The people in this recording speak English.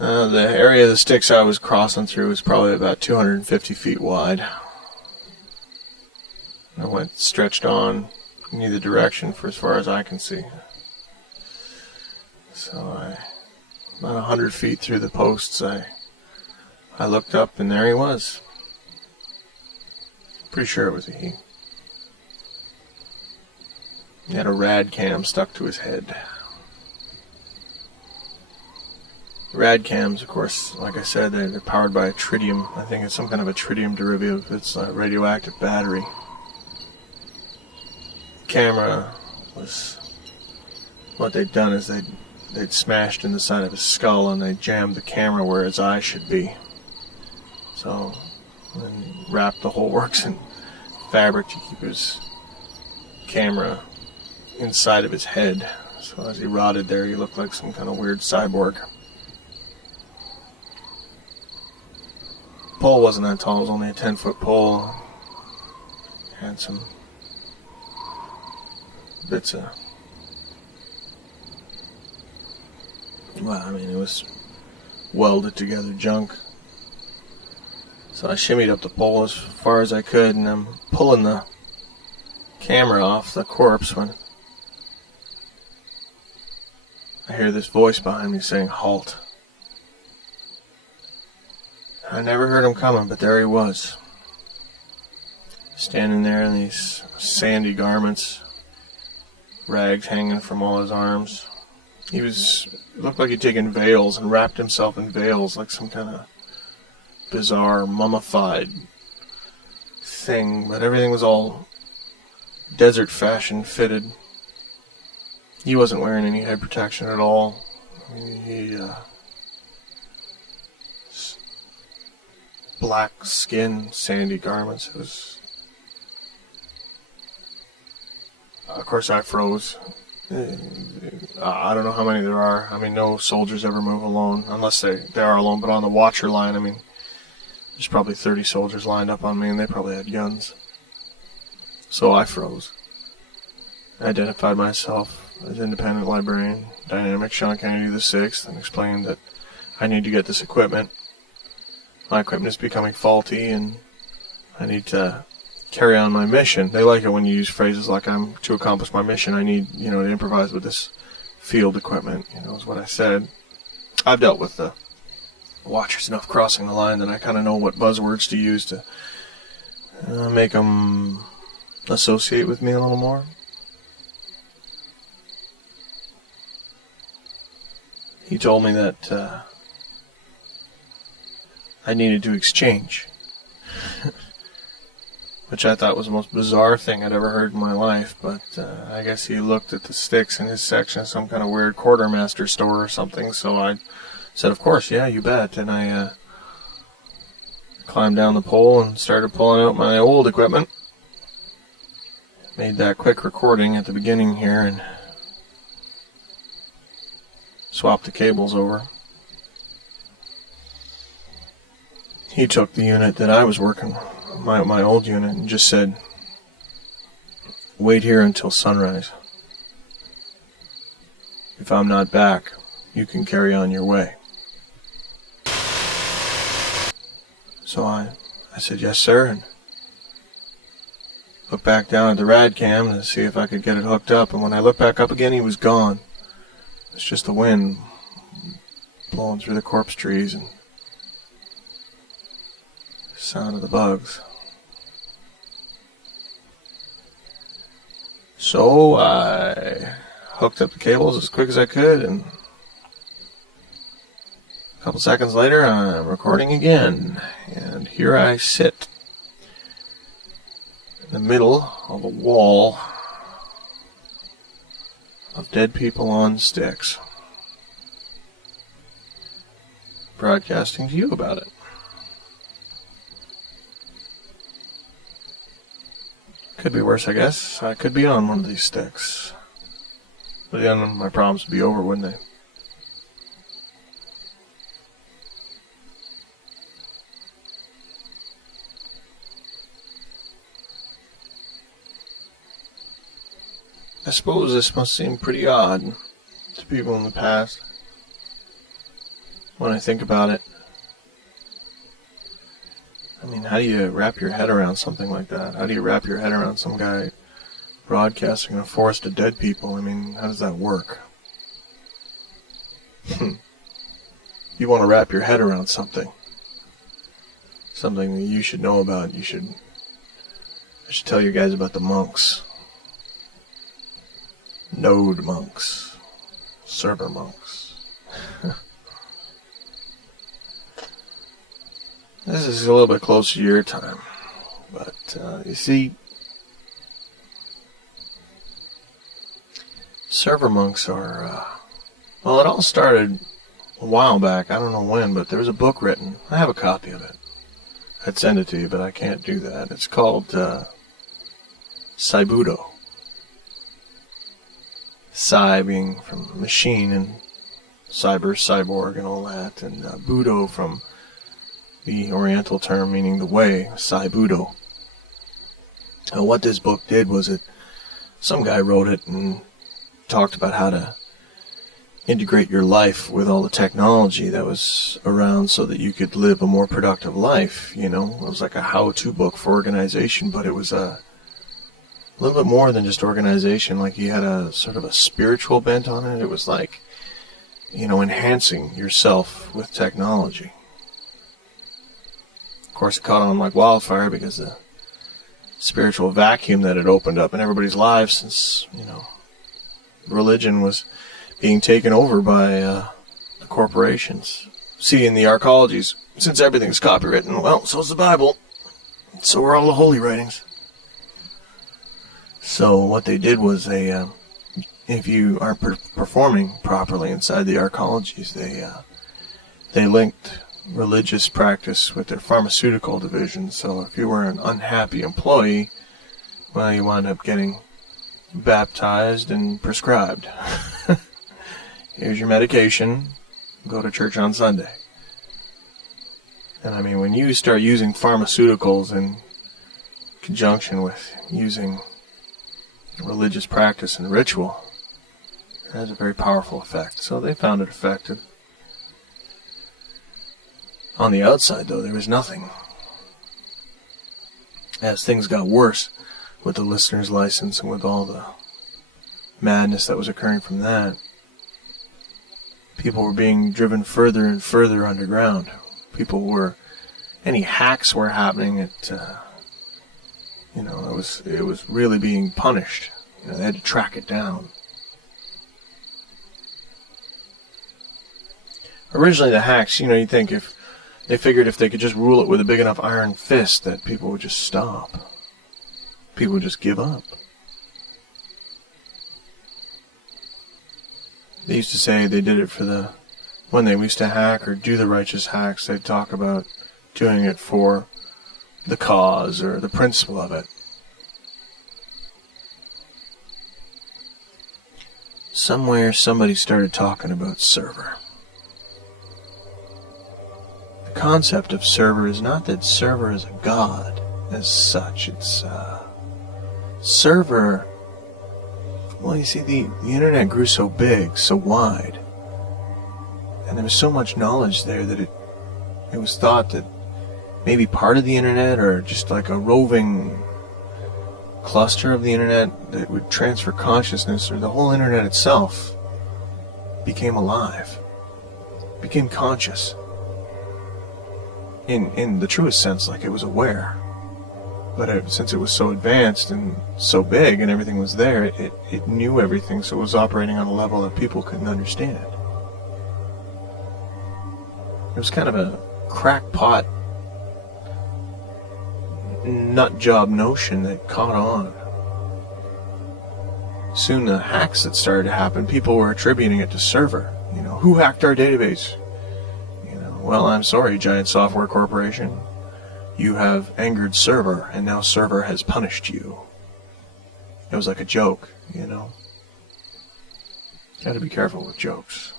The area of the sticks I was crossing through was probably about 250 feet wide. I went stretched on in either direction for as far as I can see. So about 100 feet through the posts, I looked up and there he was. Pretty sure it was a he. He had a rad cam stuck to his head. Rad cams, of course, like I said, they're powered by a tritium. I think it's some kind of a tritium derivative. It's a radioactive battery. Camera was... What they'd done is they'd smashed in the side of his skull and they jammed the camera where his eye should be. So, and wrapped the whole works in fabric to keep his camera inside of his head. So as he rotted there, he looked like some kind of weird cyborg. Pole wasn't that tall, it was only a 10-foot pole. Had some bits of... Well, I mean, it was welded together junk. So I shimmied up the pole as far as I could, and I'm pulling the camera off the corpse when I hear this voice behind me saying, "Halt." I never heard him coming, but there he was. Standing there in these sandy garments, rags hanging from all his arms. He looked like he'd taken veils and wrapped himself in veils like some kind of bizarre mummified thing, but everything was all desert fashion fitted. He wasn't wearing any head protection at all. I mean, black skin, sandy garments. It was... Of course, I froze. I don't know how many there are. I mean, no soldiers ever move alone, unless they are alone. But on the watcher line, I mean, there's probably 30 soldiers lined up on me, and they probably had guns. So I froze. I identified myself as independent librarian, dynamic Sean Kennedy VI, and explained that I need to get this equipment. My equipment is becoming faulty, and I need to carry on my mission. They like it when you use phrases like, "I'm to accomplish my mission, I need, to improvise with this field equipment," is what I said. I've dealt with the watchers enough crossing the line that I kind of know what buzzwords to use to make them associate with me a little more. He told me that I needed to exchange, which I thought was the most bizarre thing I'd ever heard in my life, but I guess he looked at the sticks in his section of some kind of weird quartermaster store or something, so I said, "Of course, yeah, you bet," and I climbed down the pole and started pulling out my old equipment. Made that quick recording at the beginning here and swapped the cables over. He took the unit that I was working, my old unit, and just said, "Wait here until sunrise. If I'm not back, you can carry on your way." So I said, "Yes, sir," and looked back down at the rad cam to see if I could get it hooked up, and when I looked back up again, he was gone. It's just the wind blowing through the corpse trees and the sound of the bugs. So I hooked up the cables as quick as I could, and a couple seconds later I'm recording again, and here I sit in the middle of a wall of dead people on sticks, broadcasting to you about it. Could be worse, I guess. I could be on one of these sticks. But then my problems would be over, wouldn't they? I suppose this must seem pretty odd to people in the past. when I think about it. I mean, how do you wrap your head around something like that? How do you wrap your head around some guy broadcasting in a forest of dead people? I mean, how does that work? You want to wrap your head around something that you should know about. I should tell you guys about the monks. Node monks. Server monks. This is a little bit closer to your time. But, you see, server monks are, well, it all started a while back. I don't know when, but there was a book written. I have a copy of it. I'd send it to you, but I can't do that. It's called Cybudo. Cy being from machine and cyborg and all that, and Budo from the Oriental term meaning the way, Cybudo. And what this book did was some guy wrote it and talked about how to integrate your life with all the technology that was around so that you could live a more productive life, you know. It was like a how-to book for organization, but it was a little bit more than just organization. Like, he had a sort of a spiritual bent on it. It was like, you know, enhancing yourself with technology. Of course, it caught on like wildfire because the spiritual vacuum that had opened up in everybody's lives since, you know, religion was being taken over by the corporations. See, in the archaeologies, since everything's copywritten, well, so's the Bible. So are all the holy writings. So what they did was if you aren't performing properly inside the archaeologies, they linked religious practice with their pharmaceutical division. So if you were an unhappy employee, well, you wound up getting baptized and prescribed. Here's your medication. Go to church on Sunday. And I mean, when you start using pharmaceuticals in conjunction with using religious practice and ritual, it has a very powerful effect. So they found it effective. On the outside, though, there was nothing. As things got worse with the listener's license and with all the madness that was occurring from that, people were being driven further and further underground. Any hacks were happening. It was really being punished. You know, they had to track it down. Originally, the hacks, you know, you'd think if they figured if they could just rule it with a big enough iron fist that people would just stop. People would just give up. They used to say they did it when they used to hack or do the righteous hacks, they'd talk about doing it for the cause or the principle of it. Somewhere somebody started talking about server. The concept of server is not that server is a god as such. It's server. Well, you see, the internet grew so big, so wide, and there was so much knowledge there that it was thought that maybe part of the internet, or just like a roving cluster of the internet that would transfer consciousness, or the whole internet itself became alive, became conscious, in the truest sense, like it was aware. But since it was so advanced and so big and everything was there, it knew everything, so it was operating on a level that people couldn't understand. It was kind of a crackpot, nut job notion that caught on. Soon the hacks that started to happen, people were attributing it to server. You know, who hacked our database? You know, well, I'm sorry, giant software corporation. You have angered server, and now server has punished you. It was like a joke, you know. Gotta be careful with jokes.